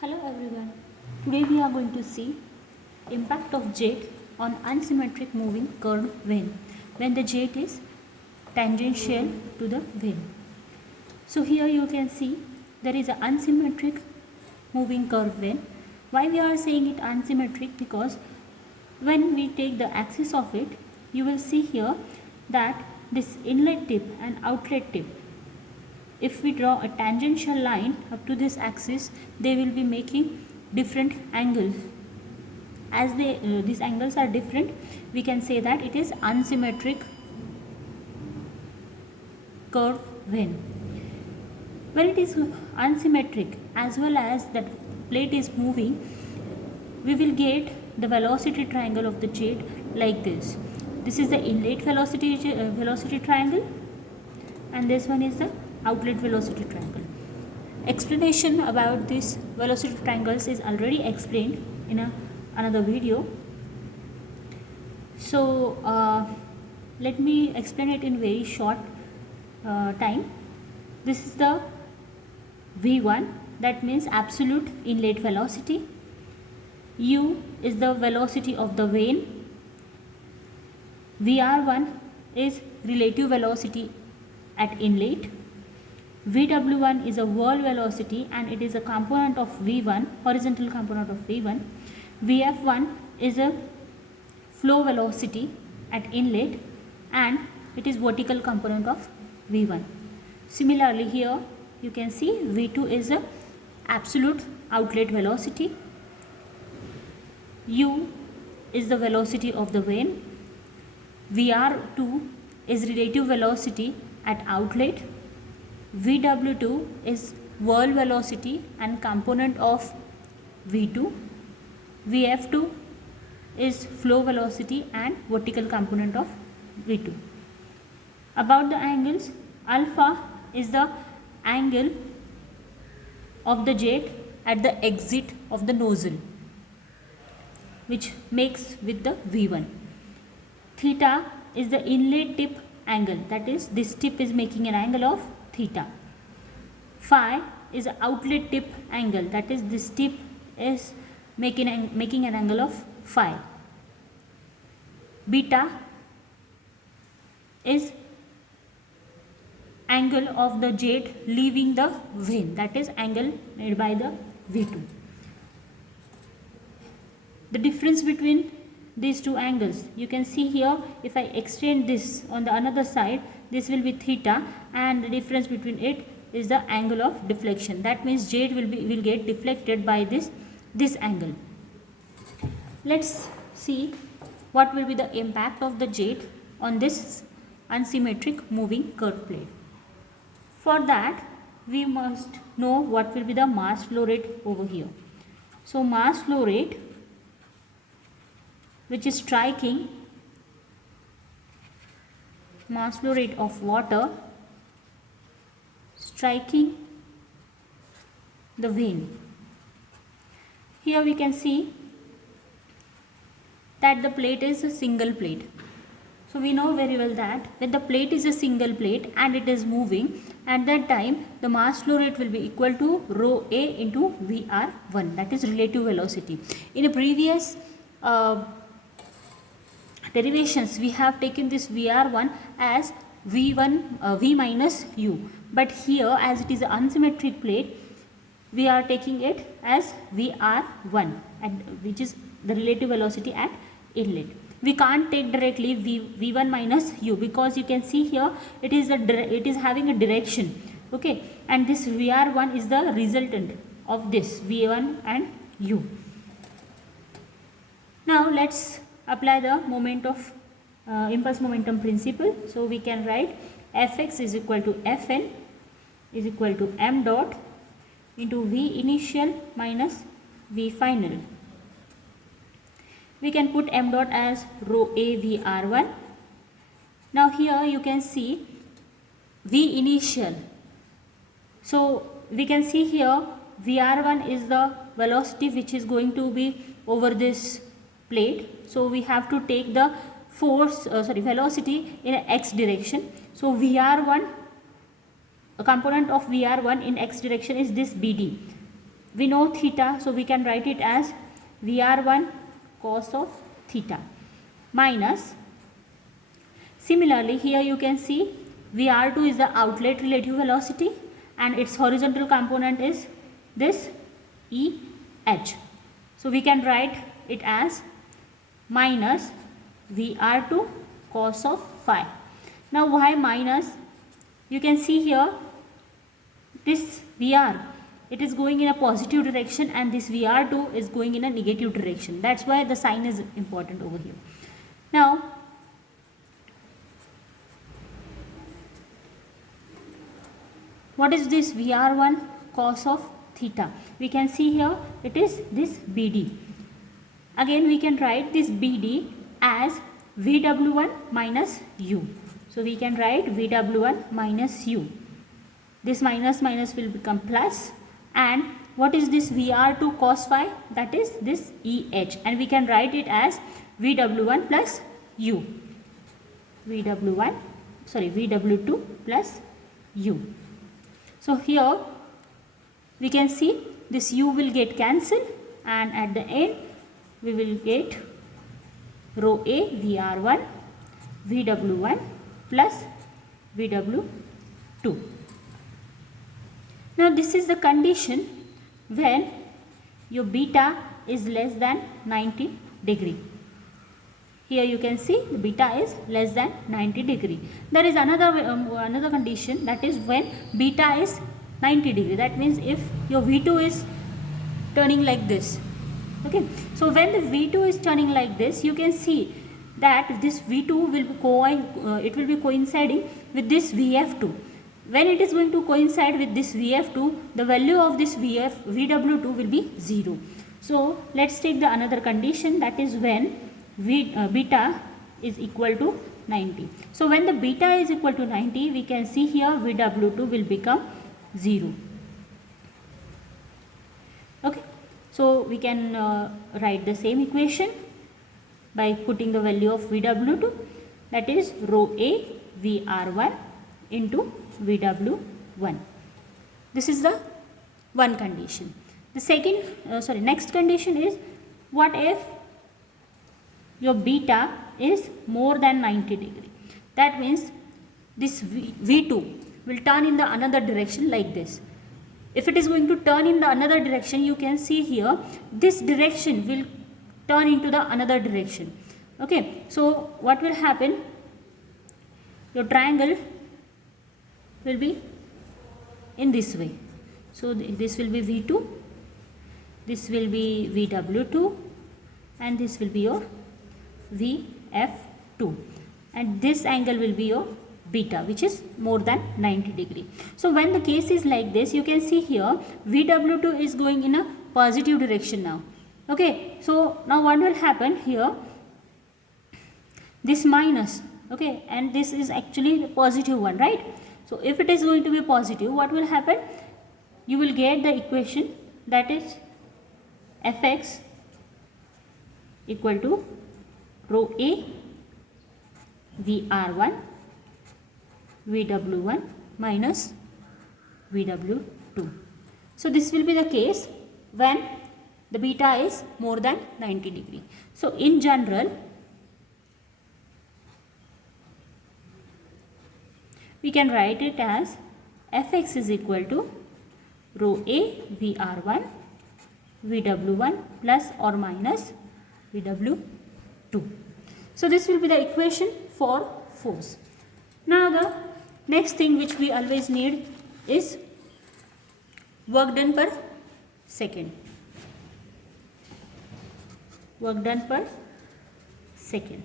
Hello everyone. Today we are going to see impact of jet on unsymmetric moving curved vane when the jet is tangential to the vane. So here you can see there is an unsymmetric moving curved vane. Why we are saying it unsymmetric? Because when we take the axis of it, you will see here that this inlet tip and outlet tip, if we draw a tangential line up to this axis, they will be making different angles. As these angles are different, we can say that it is unsymmetric curve vane. When it is unsymmetric as well as that plate is moving, we will get the velocity triangle of the jet like this. This is the inlet velocity triangle, and this one is the outlet velocity triangle. Explanation about these velocity triangles is already explained in another video. So let me explain it in very short time. This is the V1, that means absolute inlet velocity. U is the velocity of the vane. VR1 is relative velocity at inlet. VW1 is a whirl velocity and it is a component of V1, horizontal component of V1. VF1 is a flow velocity at inlet and it is vertical component of V1. Similarly, here you can see V2 is a absolute outlet velocity. U is the velocity of the vane. VR2 is relative velocity at outlet. VW2 is whirl velocity and component of V2. VF2 is flow velocity and vertical component of V2. About the angles, alpha is the angle of the jet at the exit of the nozzle, which makes with the V1. Theta is the inlet tip angle, that is this tip is making an angle of theta. Phi is the outlet tip angle, that is this tip is making an angle of phi. Beta is angle of the jet leaving the vane, that is angle made by the V2. The difference between these two angles, you can see here, if I extend this on the another side, this will be theta, and the difference between it is the angle of deflection. That means jet will get deflected by this angle. Let's see what will be the impact of the jet on this unsymmetric moving curved plate. For that, we must know what will be the mass flow rate over here. So mass flow rate, which is striking mass flow rate of water striking the vane. Here we can see that the plate is a single plate. So we know very well that when the plate is a single plate and it is moving, at that time the mass flow rate will be equal to rho A into VR1, that is relative velocity. In a previous derivations, we have taken this VR1 as V1 V minus U, but here as it is an unsymmetric plate, we are taking it as VR1, which is the relative velocity at inlet. We can't take directly V1 minus U, because you can see here it is having a direction, okay, and this VR1 is the resultant of this V1 and U. Now let's apply the moment of impulse momentum principle. So we can write Fx is equal to Fn is equal to m dot into V initial minus V final. We can put m dot as rho A VR1. Now here you can see V initial. So we can see here VR1 is the velocity which is going to be over this plate. So we have to take the velocity in x direction. So VR1, a component of VR1 in x direction is this BD. we know theta, so we can write it as VR1 cos of theta minus, similarly here you can see VR2 is the outlet relative velocity and its horizontal component is this EH. So we can write it as minus VR2 cos of phi. Now why minus? You can see here this VR, it is going in a positive direction and this VR2 is going in a negative direction. That's why the sign is important over here. Now what is this VR1 cos of theta? We can see here it is this BD. Again we can write this BD as VW1 minus U. So we can write VW1 minus U. This minus minus will become plus, and what is this VR2 cos phi? That is this EH, and we can write it as VW1 plus U. VW2 plus U. So here we can see this U will get cancelled, and at the end we will get rho A VR1 VW1 plus VW2. Now this is the condition when your beta is less than 90 degree. Here you can see the beta is less than 90 degree. There is another condition, that is when beta is 90 degree. That means if your V2 is turning like this. Okay, so when the V2 is turning like this, you can see that this V2 will be coinciding with this VF2. When it is going to coincide with this VF2, the value of this VW2 will be 0. So let's take the another condition, that is when beta is equal to 90. So when the beta is equal to 90, we can see here VW2 will become 0. Okay, so we can write the same equation by putting the value of VW2, that is rho A VR1 into VW1. This is the one condition. The next condition is, what if your beta is more than 90 degree? That means this V2 will turn in the another direction like this. If it is going to turn in the another direction, you can see here this direction will turn into the another direction. Okay, so what will happen? Your triangle will be in this way. So this will be V2, this will be VW2, and this will be your VF2, and this angle will be your beta, which is more than 90 degree. So when the case is like this, you can see here VW2 is going in a positive direction now. Okay, so now what will happen here? This minus, okay, and this is actually the positive one, right? So if it is going to be positive, what will happen? You will get the equation, that is Fx equal to rho A VR1 VW1 minus VW2. So this will be the case when the beta is more than 90 degree. So in general, we can write it as Fx is equal to rho A VR1 VW1 plus or minus VW2. So this will be the equation for force. Now the next thing which we always need is work done per second. Work done per second.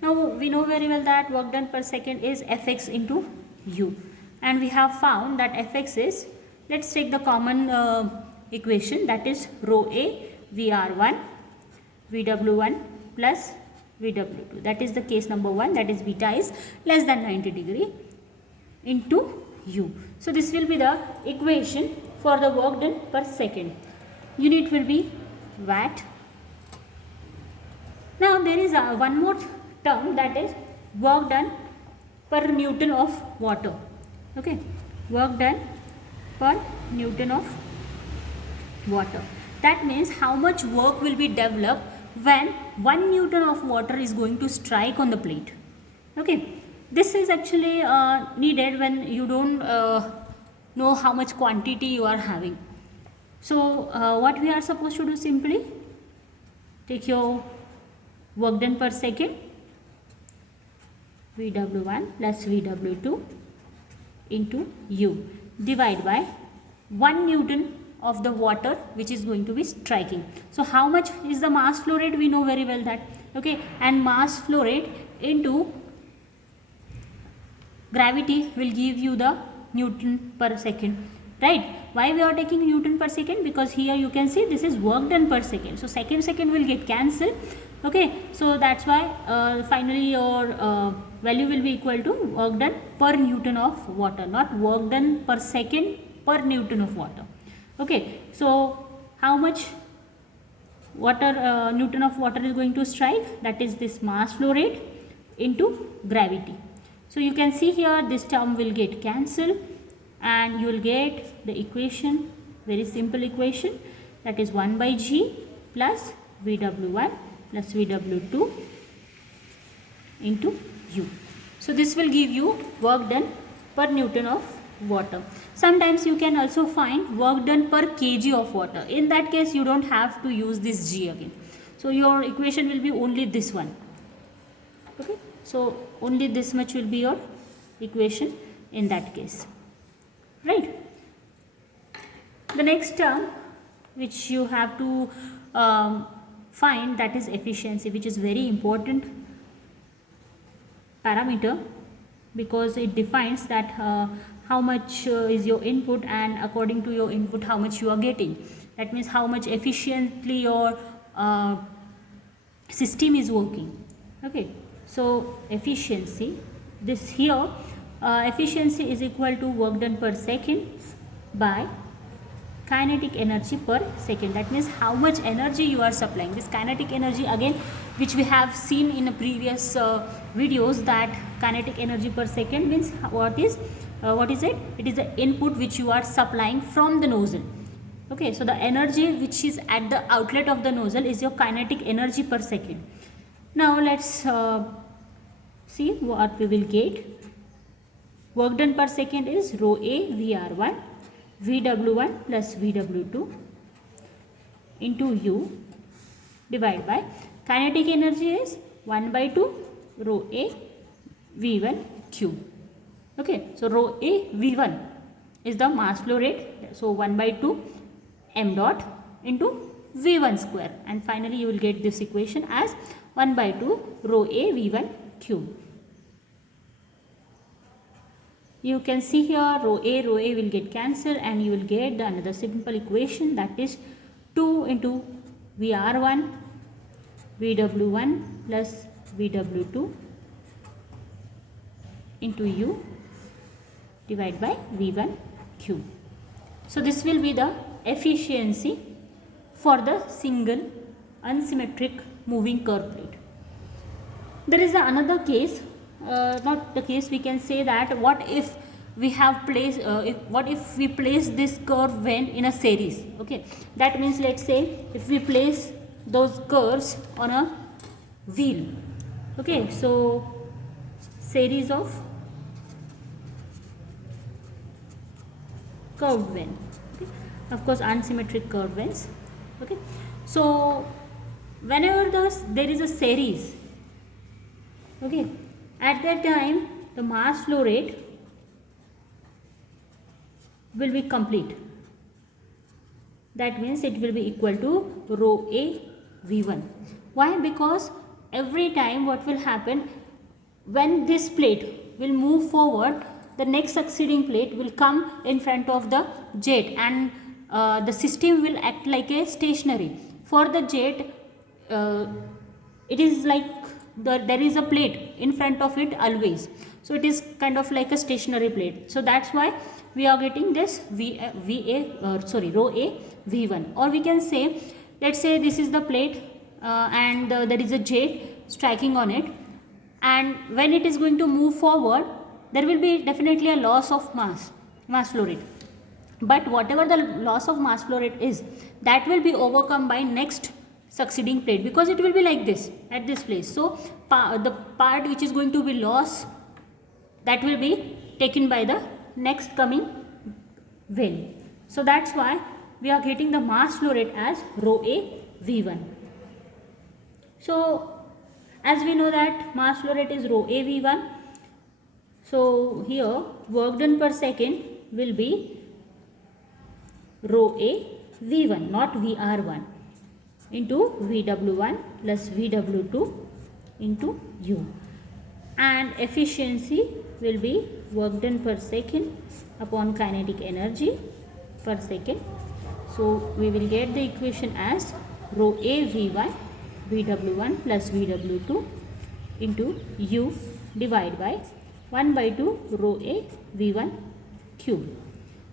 Now we know very well that work done per second is Fx into U, and we have found that Fx is, let's take the common equation, that is rho A VR1 VW1 plus VW2. That is the case number 1, that is beta is less than 90 degree into U. So this will be the equation for the work done per second. Unit will be watt. Now there is one more term, that is work done per Newton of water. Okay, work done per Newton of water. That means how much work will be developed when 1 Newton of water is going to strike on the plate. Okay, this is actually needed when you don't know how much quantity you are having. So what we are supposed to do, simply take your work done per second, VW1 plus VW2 into U, divide by 1 Newton of the water which is going to be striking. So how much is the mass flow rate? We know very well that. Okay, and mass flow rate into gravity will give you the Newton per second, right? Why we are taking Newton per second? Because here you can see this is work done per second, so second will get cancelled. Okay, so that's why finally your value will be equal to work done per Newton of water, not work done per second per Newton of water. Okay, so how much water Newton of water is going to strike? That is this mass flow rate into gravity. So you can see here this term will get cancelled and you will get the equation, very simple equation, that is 1 by G plus VW1 plus VW2 into U. So this will give you work done per Newton of water. Sometimes you can also find work done per kg of water. In that case you don't have to use this G again. So your equation will be only this one. Okay, so only this much will be your equation in that case, right? The next term which you have to find, that is efficiency, which is very important parameter because it defines that how much is your input, and according to your input how much you are getting. That means how much efficiently your system is working. Okay, so efficiency, this here efficiency is equal to work done per second by kinetic energy per second. That means how much energy you are supplying. This kinetic energy again, which we have seen in a previous videos, that kinetic energy per second means what is it? It is the input which you are supplying from the nozzle. Okay, so the energy which is at the outlet of the nozzle is your kinetic energy per second. Now let's see what we will get. Work done per second is rho A VR1 VW1 plus VW2 into U divided by kinetic energy is 1 by 2 rho A V1 Q. Okay, so rho A V1 is the mass flow rate, so 1 by 2 m dot into V1 square, and finally you will get this equation as 1 by 2 rho A V1 Q. You can see here rho A will get cancelled and you will get the another simple equation, that is 2 into VR1 VW1 plus VW2 into U divided by V1 Q. So this will be the efficiency for the single unsymmetric moving curve plate. There is another case, not the case, we can say that what if we have placed what if we place this curve vane in a series. Okay, that means let's say if we place those curves on a wheel. Okay, so series of curved vane, okay, of course unsymmetric curved vanes. Okay, so whenever there is a series, okay, at that time the mass flow rate will be complete. That means it will be equal to rho A V1. Why? Because every time what will happen, when this plate will move forward, the next succeeding plate will come in front of the jet, and the system will act like a stationary. For the jet, it is like there is a plate in front of it always, so it is kind of like a stationary plate. So that's why we are getting this rho A V1. Or we can say, let's say this is the plate and there is a jet striking on it, and when it is going to move forward, there will be definitely a loss of mass flow rate. but whatever the loss of mass flow rate is, that will be overcome by next succeeding plate, because it will be like this at this place. So the part which is going to be lost, that will be taken by the next coming well. So that's why we are getting the mass flow rate as rho A V1. So as we know that mass flow rate is rho A V1, so here work done per second will be rho A V1, not VR1, into VW1 plus VW2 into U, and efficiency will be work done per second upon kinetic energy per second. So we will get the equation as rho A V1 VW1 plus VW2 into U divided by 1 by 2 rho A V1 cube.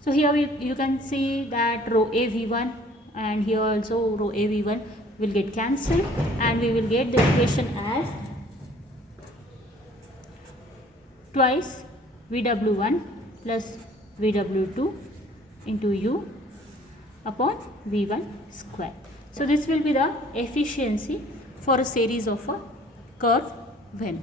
So here you can see that rho A V1 and here also rho A V1 will get cancelled, and we will get the equation as twice VW1 plus VW2 into U upon V1 square. So this will be the efficiency for a series of a curve when.